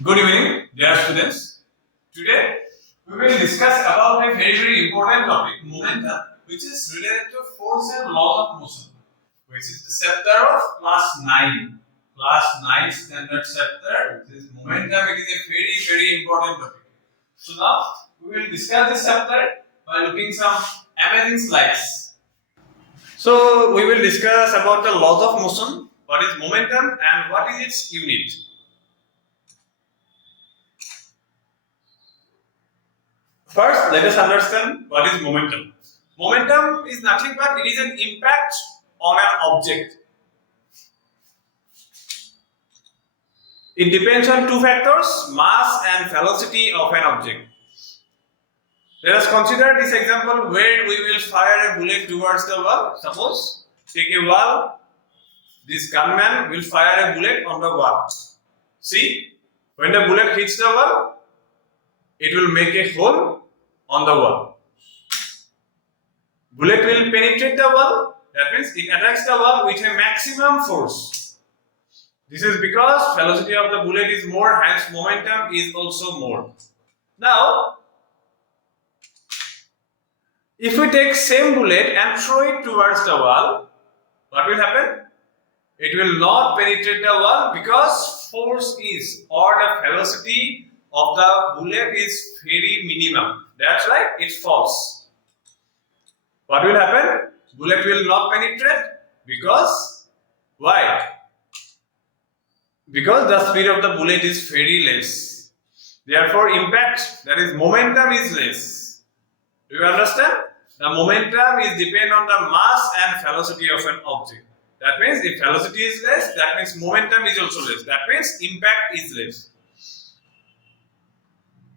Good evening, dear students. Today we will discuss about a very important topic, momentum, which is related to force and laws of motion, which is the chapter of class 9. Class 9 standard chapter, which is momentum. It is a very important topic. So now we will discuss this chapter by looking some amazing slides. So we will discuss about the laws of motion, what is momentum and what is its unit. First, let us understand what is momentum. Momentum is nothing but it is an impact on an object. It depends on two factors, mass and velocity of an object. Let us consider this example where we will fire a bullet towards the wall. Suppose, take a wall, this gunman will fire a bullet on the wall. See, when the bullet hits the wall, it will make a hole on the wall. Bullet will penetrate the wall, that means it attacks the wall with a maximum force. This is because velocity of the bullet is more, hence momentum is also more. Now, if we take same bullet and throw it towards the wall, what will happen? It will not penetrate the wall because force is, or the velocity of the bullet is very minimum. That's why it falls. What will happen? Bullet will not penetrate because why? Because the speed of the bullet is very less. Therefore, impact, that is momentum, is less. Do you understand? The momentum is depend on the mass and velocity of an object. That means if velocity is less, that means momentum is also less. That means impact is less.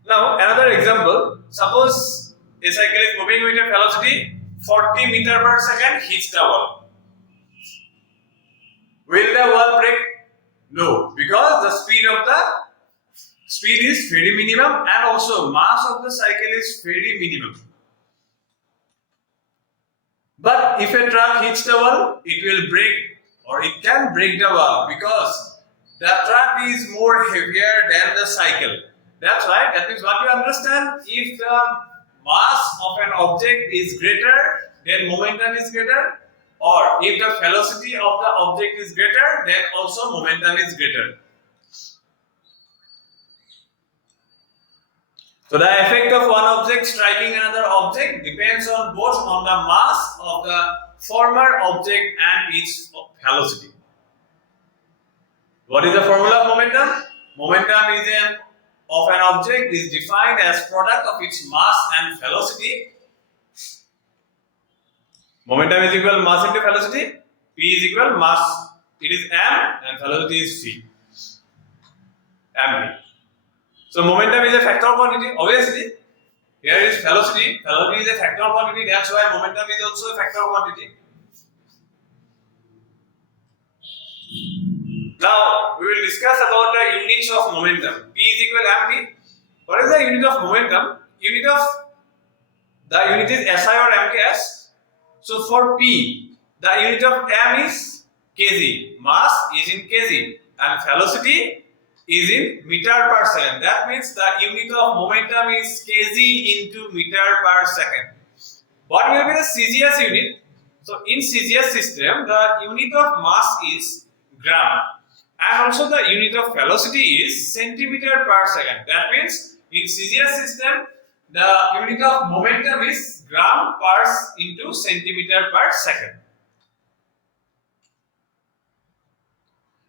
Now, another example, suppose a cycle is moving with a velocity 40 meter per second, hits the wall. Will the wall break? No, because the speed is very minimum and also mass of the cycle is very minimum. But if a truck hits the wall, it will break or it can break the wall because the truck is more heavier than the cycle. That's right. That means what you understand, if the mass of an object is greater, then momentum is greater, or if the velocity of the object is greater, then also momentum is greater. So the effect of one object striking another object depends on both on the mass of the former object and its velocity. What is the formula of momentum? Momentum is of an object is defined as product of its mass and velocity. Momentum is equal mass into velocity. P is equal mass. It is m and velocity is c. mv. So momentum is a factor of quantity. Obviously, here is velocity. Velocity is a factor of quantity. That's why momentum is also a factor of quantity. Now, we will discuss about the units of momentum. P is equal mv. What is the unit of momentum? The unit is SI or mks. So for P, the unit of m is kg. Mass is in kg and velocity is in meter per second. That means the unit of momentum is kg into meter per second. What will be the CGS unit? So in CGS system, the unit of mass is gram. And also the unit of velocity is centimeter per second. That means in CGS system, the unit of momentum is gram per into centimeter per second.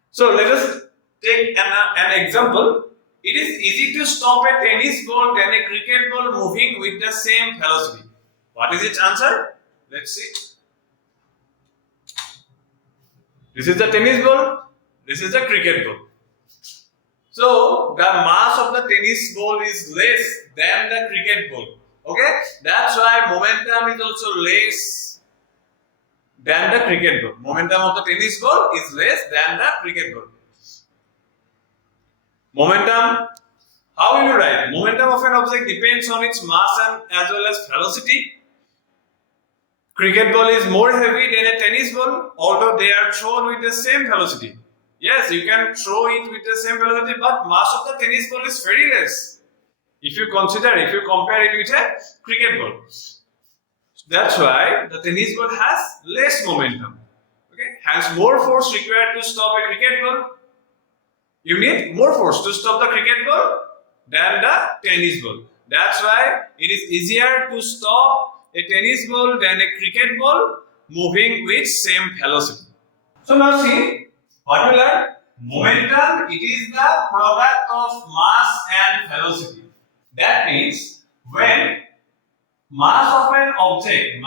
So let us take an example. It is easy to stop a tennis ball than a cricket ball moving with the same velocity. What is its answer? Let's see. This is the tennis ball. This is the cricket ball. So the mass of the tennis ball is less than the cricket ball. Okay? That's why momentum is also less than the cricket ball. Momentum of the tennis ball is less than the cricket ball. Momentum, how will you write? Momentum of an object depends on its mass and as well as velocity. Cricket ball is more heavy than a tennis ball, although they are thrown with the same velocity. Yes, you can throw it with the same velocity, but mass of the tennis ball is very less. If you compare it with a cricket ball. That's why the tennis ball has less momentum. Okay, hence more force required to stop a cricket ball. You need more force to stop the cricket ball than the tennis ball. That's why it is easier to stop a tennis ball than a cricket ball moving with same velocity. So now see what we learned. Momentum, it is the product of mass and velocity. That means when mass of an object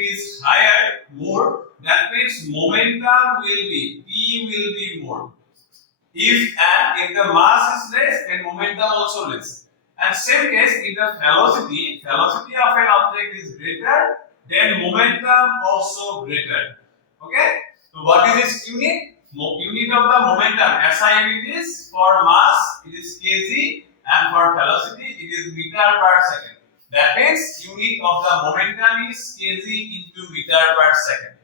is higher, more, that means momentum will be, P will be more. If the mass is less, then momentum also less. And same case, if the velocity of an object is greater, then momentum also greater. Okay? So what is its unit? Unit of the momentum. SI unit is for mass, it is kg, and for velocity, it is meter per second. That means unit of the momentum is kg into meter per second.